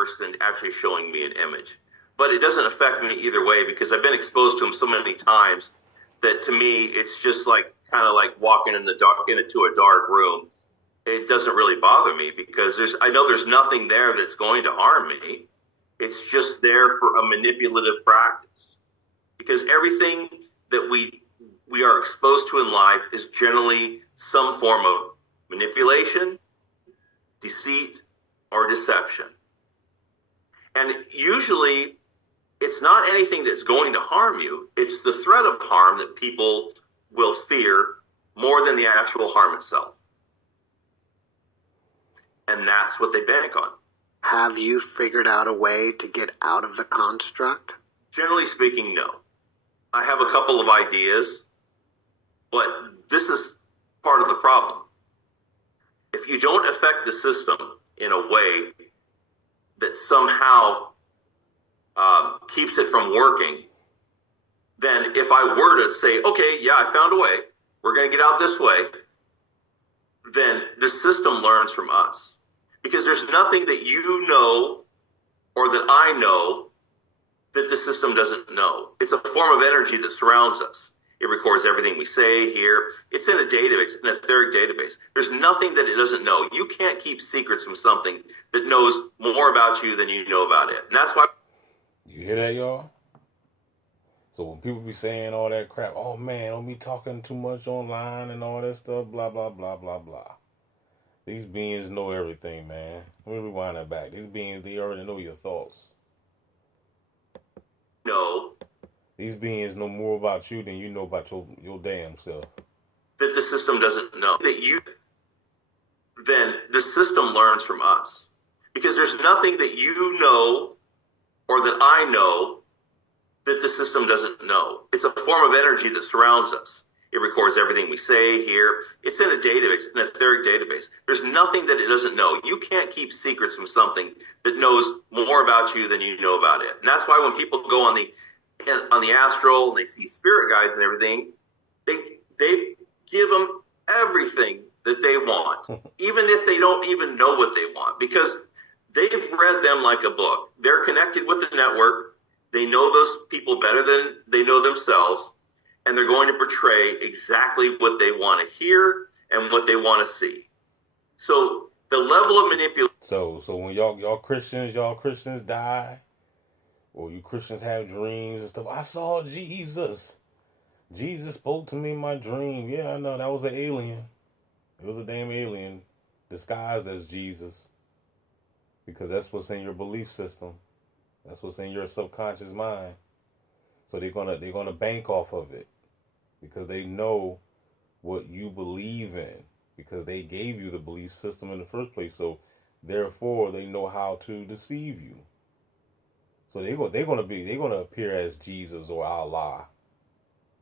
worse than actually showing me an image. But it doesn't affect me either way because I've been exposed to them so many times that to me it's just like kind of like walking in the dark into a dark room. It doesn't really bother me because I know there's nothing there that's going to harm me. It's just there for a manipulative practice. Because everything that we are exposed to in life is generally some form of manipulation, deceit, or deception. And usually it's not anything that's going to harm you. It's the threat of harm that people will fear more than the actual harm itself. And that's what they bank on. Have you figured out a way to get out of the construct? Generally speaking, no. I have a couple of ideas, but this is part of the problem. If you don't affect the system in a way that somehow keeps it from working, then if I were to say, okay, yeah, I found a way, we're going to get out this way, then the system learns from us. Because there's nothing that you know or that I know that the system doesn't know. It's a form of energy that surrounds us. It records everything we say, hear. It's in a database, an etheric database. There's nothing that it doesn't know. You can't keep secrets from something that knows more about you than you know about it. And that's why... You hear that, y'all? So when people be saying all that crap, oh man, don't be talking too much online and all that stuff, blah, blah, blah, blah, blah. These beings know everything, man. Let me rewind that back. These beings, they already know your thoughts. No. These beings know more about you than you know about your damn self. That the system doesn't know. Then the system learns from us. Because there's nothing that you know or that I know that the system doesn't know. It's a form of energy that surrounds us. It records everything we say, hear. It's in a database, an etheric database. There's nothing that it doesn't know. You can't keep secrets from something that knows more about you than you know about it. And that's why when people go on the astral and they see spirit guides and everything, they give them everything that they want, even if they don't even know what they want, because they've read them like a book. They're connected with the network. They know those people better than they know themselves. And they're going to portray exactly what they want to hear and what they want to see. So the level of manipulation. So when y'all Christians die, or you Christians have dreams and stuff, I saw Jesus. Jesus spoke to me in my dream. Yeah, I know, that was an alien. It was a damn alien disguised as Jesus. Because that's what's in your belief system. That's what's in your subconscious mind. So they're gonna bank off of it because they know what you believe in, because they gave you the belief system in the first place. So therefore they know how to deceive you. So they're gonna appear as Jesus or Allah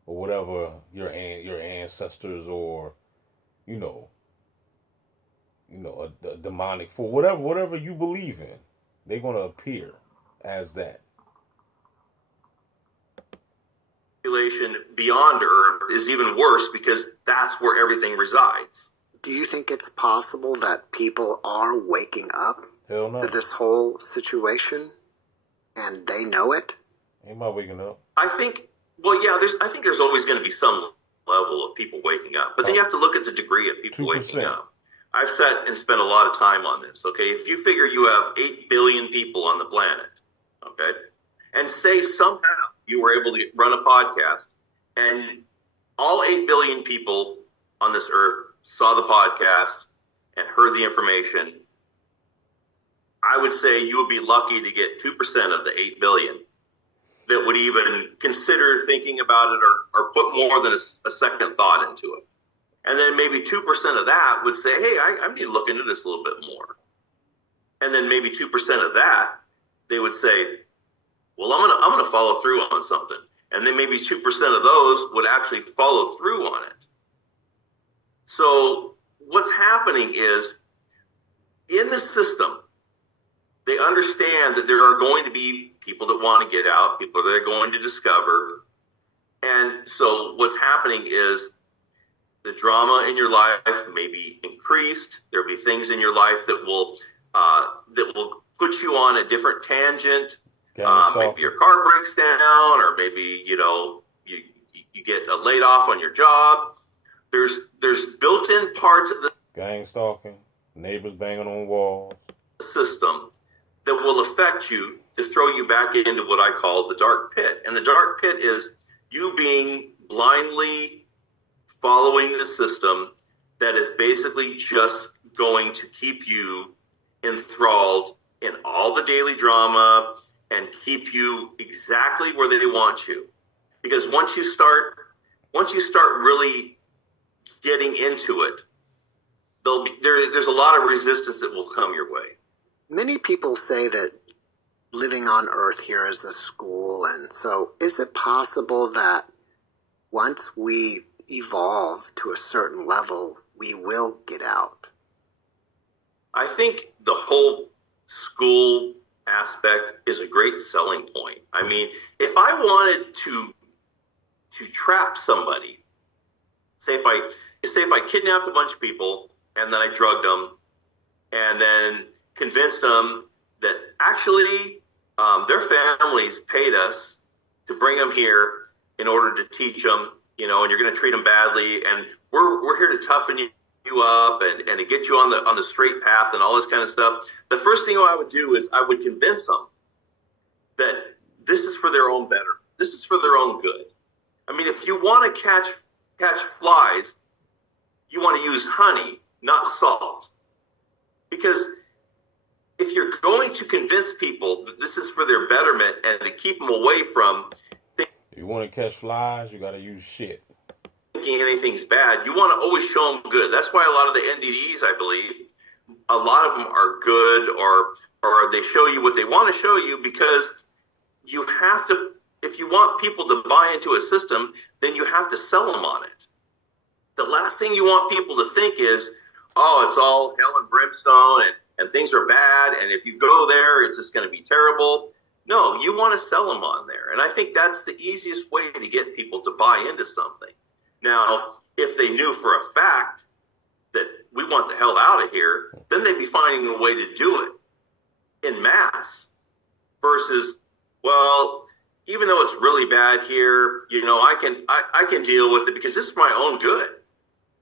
or whatever your ancestors or a demonic for whatever you believe in. They're gonna appear as that. Beyond Earth is even worse because that's where everything resides. Do you think it's possible that people are waking up Hell no. to this whole situation and they know it? Ain't nobody waking up. I think there's always going to be some level of people waking up, but then you have to look at the degree of people 2%. waking up. I've sat and spent a lot of time on this. Okay, if you figure you have 8 billion people on the planet, okay, and say somehow you were able to run a podcast and all 8 billion people on this earth saw the podcast and heard the information, I would say you would be lucky to get 2% of the 8 billion that would even consider thinking about it or put more than a second thought into it. And then maybe 2% of that would say, hey, I need to look into this a little bit more. And then maybe 2% of that, they would say, well, I'm gonna follow through on something. And then maybe 2% of those would actually follow through on it. So what's happening is, in the system, they understand that there are going to be people that want to get out, people that are going to discover. And so what's happening is the drama in your life may be increased. There'll be things in your life that will put you on a different tangent. Gang Maybe your stalking. car breaks down, or maybe you get laid off on your job. There's built-in parts of the Gang stalking. Neighbors banging on walls. system that will affect you to throw you back into what I call the dark pit. And the dark pit is you being blindly following the system that is basically just going to keep you enthralled in all the daily drama and keep you exactly where they want you. Because once you start really getting into it, there's a lot of resistance that will come your way. Many people say that living on Earth here is the school, and so is it possible that once we evolve to a certain level, we will get out? I think the whole school aspect is a great selling point. I mean, if I wanted to trap somebody, say if I kidnapped a bunch of people and then I drugged them and then convinced them that actually their families paid us to bring them here in order to teach them, and you're going to treat them badly, and we're here to toughen you up and to get you on the straight path and all this kind of stuff. The first thing I would do is I would convince them that this is for their own better. This is for their own good. I mean, if you want to catch flies, you want to use honey, not salt. Because if you're going to convince people that this is for their betterment and to keep them away from If you want to catch flies, you got to use shit. thinking anything's bad, you want to always show them good. That's why a lot of the NDEs, I believe, a lot of them are good, or they show you what they want to show you, because you have to, if you want people to buy into a system, then you have to sell them on it. The last thing you want people to think is, oh, it's all hell and brimstone and things are bad, and if you go there, it's just going to be terrible. No, you want to sell them on there. And I think that's the easiest way to get people to buy into something. Now, if they knew for a fact that we want the hell out of here, then they'd be finding a way to do it in mass versus, well, even though it's really bad here, I can deal with it because this is my own good.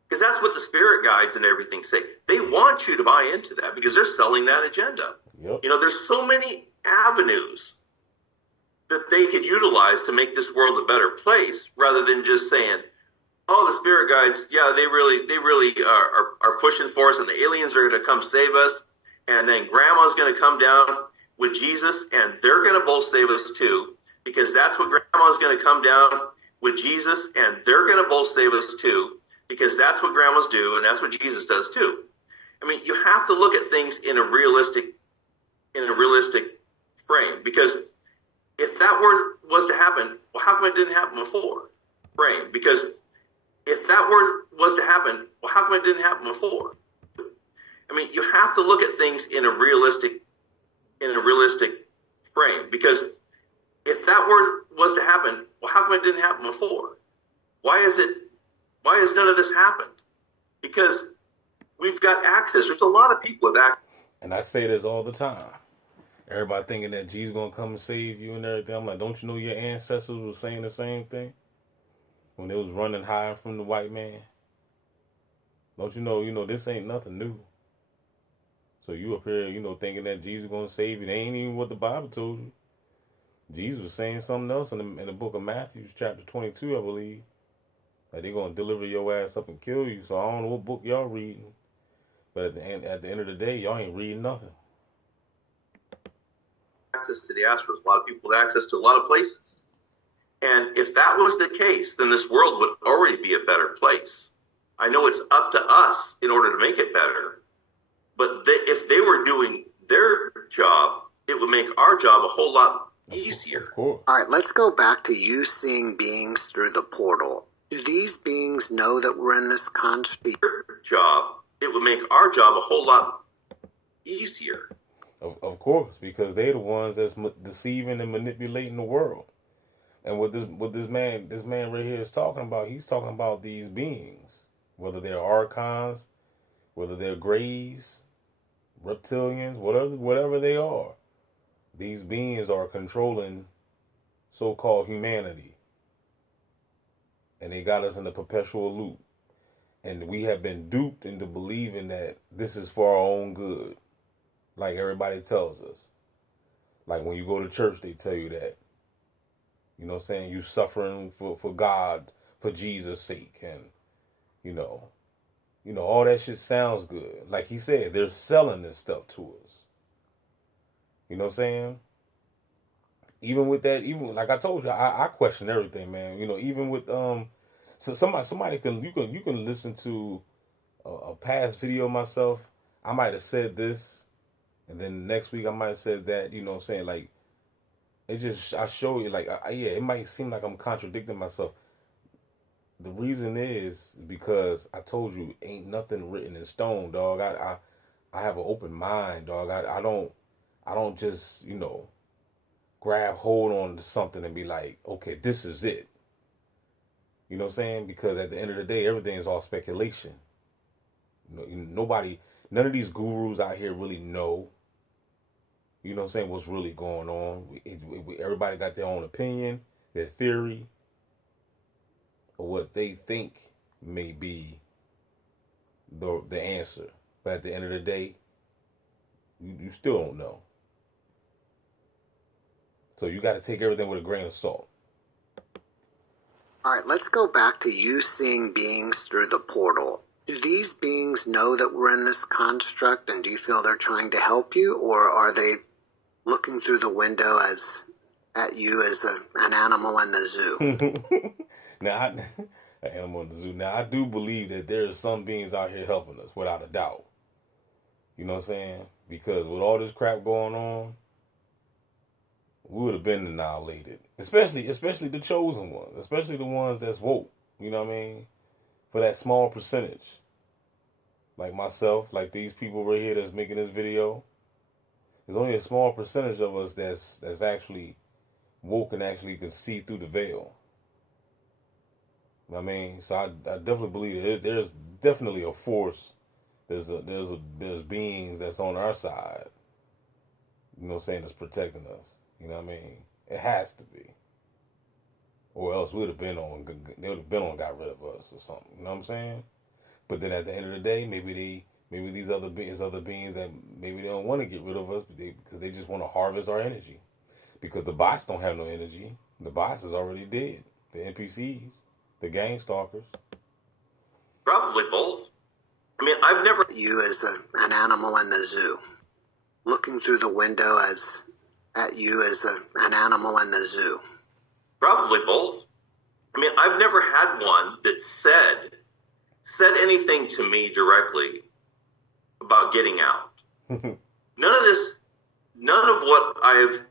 Because that's what the spirit guides and everything say. They want you to buy into that because they're selling that agenda. Yep. There's so many avenues that they could utilize to make this world a better place, rather than just saying, oh, the spirit guides, yeah, they really are pushing for us, and the aliens are going to come save us, and then grandma's going to come down with Jesus, and they're going to both save us too, because that's what grandma's going to come down with Jesus, and they're going to both save us too, because that's what grandmas do, and that's what Jesus does too. I mean, you have to look at things in a realistic frame, because if that was to happen, well, how come it didn't happen before? Frame, because if that was to happen, well, how come it didn't happen before? I mean, you have to look at things in a realistic frame, because if that was to happen, well, how come it didn't happen before? Why has none of this happened? Because we've got access. There's a lot of people with access. And I say this all the time. Everybody thinking that Jesus gonna come and save you and everything. I'm like, don't you know your ancestors were saying the same thing when they was running high from the white man? Don't you know, this ain't nothing new. So you up here, thinking that Jesus gonna save you. They ain't even what the Bible told you. Jesus was saying something else in the book of Matthew, chapter 22, I believe. Like they're gonna deliver your ass up and kill you. So I don't know what book y'all reading. But at the end of the day, y'all ain't reading nothing. Access to the astros. A lot of people with access to a lot of places. And if that was the case, then this world would already be a better place. I know it's up to us in order to make it better. But if they were doing their job, it would make our job a whole lot easier. Of course. All right, let's go back to you seeing beings through the portal. Do these beings know that we're in this construct? Their job, it would make our job a whole lot easier. Of course, because they're the ones that's deceiving and manipulating the world. And what this man right here is talking about, he's talking about these beings, whether they're Arcons, whether they're Greys, Reptilians, whatever they are. These beings are controlling so-called humanity, and they got us in a perpetual loop. And we have been duped into believing that this is for our own good, like everybody tells us. Like when you go to church, they tell you that. You know what I'm saying? You suffering for God, for Jesus' sake. And, all that shit sounds good. Like he said, they're selling this stuff to us. You know what I'm saying? Even with that, even like I told you, I question everything, man. Even with so somebody you can listen to a past video of myself. I might have said this, and then next week I might have said that. You know what I'm saying? Like it just I show you like yeah, it might seem like I'm contradicting myself. The reason is because I told you ain't nothing written in stone, dog. I have an open mind, dog. I don't just grab hold on to something and be like, okay, this is it. You know what I'm saying? Because at the end of the day, everything is all speculation. None of these gurus out here really know, you know what I'm saying, what's really going on. Everybody got their own opinion, their theory, or what they think may be the answer. But at the end of the day, you still don't know. So you got to take everything with a grain of salt. All right, let's go back to you seeing beings through the portal. Do these beings know that we're in this construct, and do you feel they're trying to help you, or are they looking through the window at you as an animal in the zoo? Now, an animal in the zoo. Now, I do believe that there are some beings out here helping us, without a doubt. You know what I'm saying? Because with all this crap going on, we would have been annihilated. Especially the chosen ones. Especially the ones that's woke. You know what I mean? For that small percentage. Like myself, like these people right here that's making this video. There's only a small percentage of us that's actually woke and actually can see through the veil. You know what I mean? So I definitely believe that there's definitely a force. There's beings that's on our side. You know what I'm saying? That's protecting us. You know what I mean? It has to be. Or else they would have been on got rid of us or something. You know what I'm saying? But then at the end of the day, maybe these other beings that maybe they don't want to get rid of us because they just want to harvest our energy. Because the bots don't have no energy. The bots is already dead. The NPCs, the gang stalkers. Probably both. I mean, I've never... You as an animal in the zoo. Looking through the window at you as an animal in the zoo. Probably both. I mean, I've never had one that said anything to me directly about getting out. None of what I've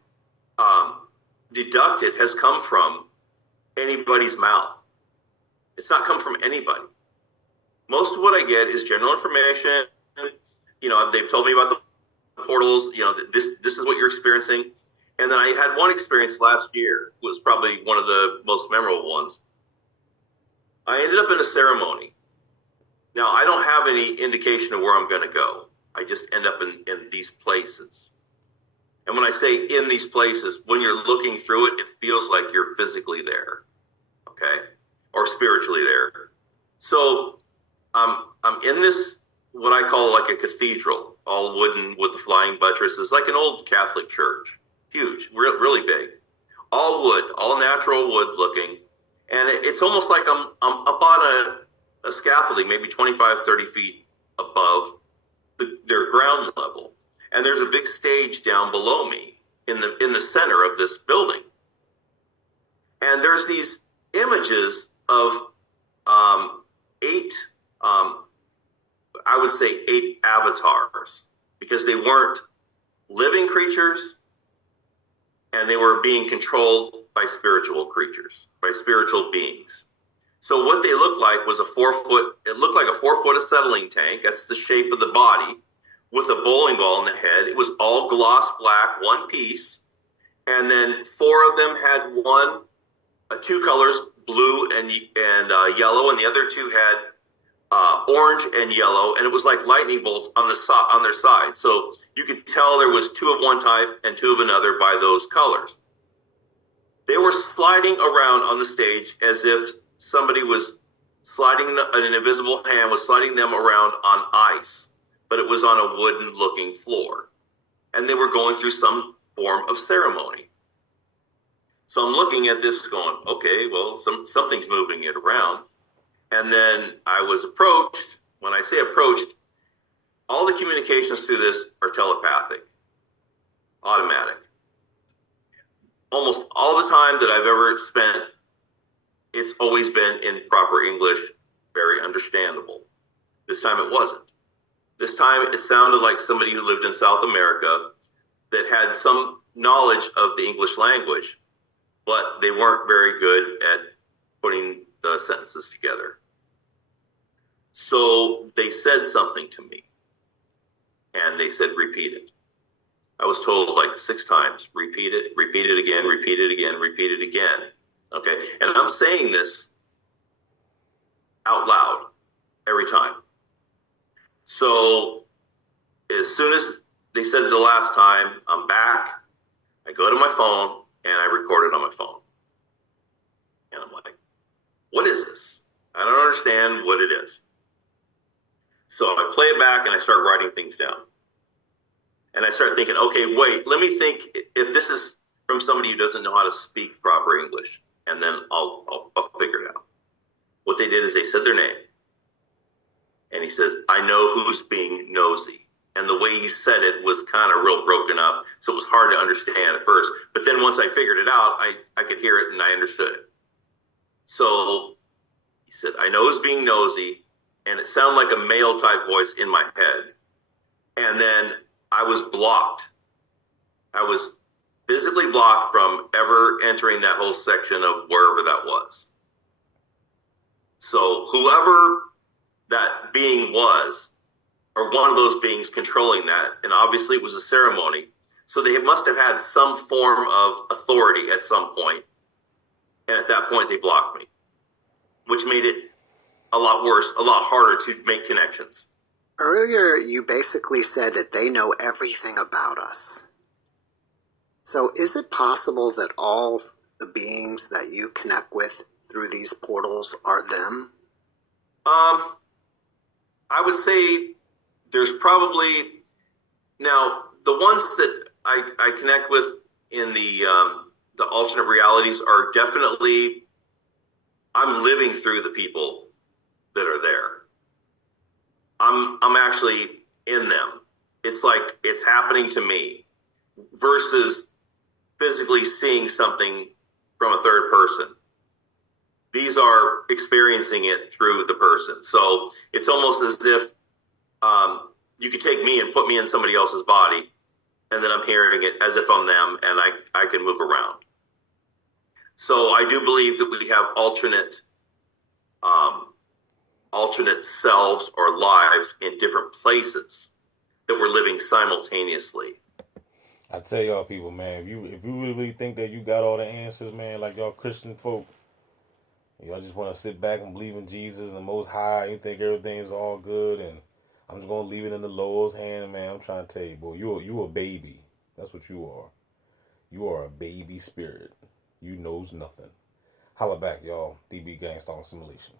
deducted has come from anybody's mouth. It's not come from anybody. Most of what I get is general information. They've told me about the portals. This is what you're experiencing. And then I had one experience last year. It was probably one of the most memorable ones. I ended up in a ceremony. Now, I don't have any indication of where I'm going to go. I just end up in these places. And when I say in these places, when you're looking through it, it feels like you're physically there, okay? Or spiritually there. So I'm in this, what I call like a cathedral, all wooden with the flying buttresses, like an old Catholic church. Huge, really big. All wood, all natural wood looking. And it's almost like I'm up on a scaffolding, maybe 25, 30 feet above their ground level. And there's a big stage down below me in the center of this building. And there's these images of I would say 8 avatars, because they weren't living creatures and they were being controlled by spiritual creatures, by spiritual beings. So what they looked like was it looked like a 4-foot acetylene tank. That's the shape of the body, with a bowling ball in the head. It was all gloss black, one piece. And then 4 of them had 2 colors, blue and yellow, and the other 2 had orange and yellow, and it was like lightning bolts on on their side. So you could tell there was two of one type and two of another by those colors. They were sliding around on the stage as if somebody was an invisible hand was sliding them around on ice, but it was on a wooden-looking floor, and they were going through some form of ceremony. So I'm looking at this, going, okay, well, something's moving it around. And then I was approached. When I say approached, all the communications through this are telepathic, automatic. Almost all the time that I've ever spent, it's always been in proper English, very understandable. This time it wasn't. This time it sounded like somebody who lived in South America that had some knowledge of the English language, but they weren't very good at putting the sentences together. So they said something to me, and they said, repeat it. I was told like 6 times, repeat it again, repeat it again, repeat it again. Okay, and I'm saying this out loud every time. So as soon as they said it the last time, I'm back, I go to my phone, and I record it on my phone. And I'm like, what is this? I don't understand what it is. So I play it back and I start writing things down. And I start thinking, okay, wait, let me think if this is from somebody who doesn't know how to speak proper English, and then I'll figure it out. What they did is they said their name. And he says, I know who's being nosy. And the way he said it was kind of real broken up, so it was hard to understand at first. But then once I figured it out, I could hear it and I understood it. So he said, I know who's being nosy. And it sounded like a male type voice in my head. And then I was blocked. I was physically blocked from ever entering that whole section of wherever that was. So whoever that being was, or one of those beings controlling that, and obviously it was a ceremony, so they must have had some form of authority at some point. And at that point, they blocked me, which made it a lot worse, a lot harder to make connections. Earlier, you basically said that they know everything about us. So is it possible that all the beings that you connect with through these portals are them? I would say there's probably, now the ones that I connect with in the alternate realities are definitely, I'm living through the people that are there. I'm actually in them. It's like it's happening to me versus physically seeing something from a third person. These are experiencing it through the person. So it's almost as if you could take me and put me in somebody else's body, and then I'm hearing it as if I'm them, and I can move around. So I do believe that we have alternate selves or lives in different places that we're living simultaneously. I tell y'all people, man, if you really think that you got all the answers, man, like y'all Christian folk, y'all just want to sit back and believe in Jesus and the Most High, you think everything's all good, and I'm just going to leave it in the Lord's hand, man. I'm trying to tell you, boy, you a baby. That's what you are. You are a baby spirit. You knows nothing. Holla back, y'all. DB Gang Stalking Simulation.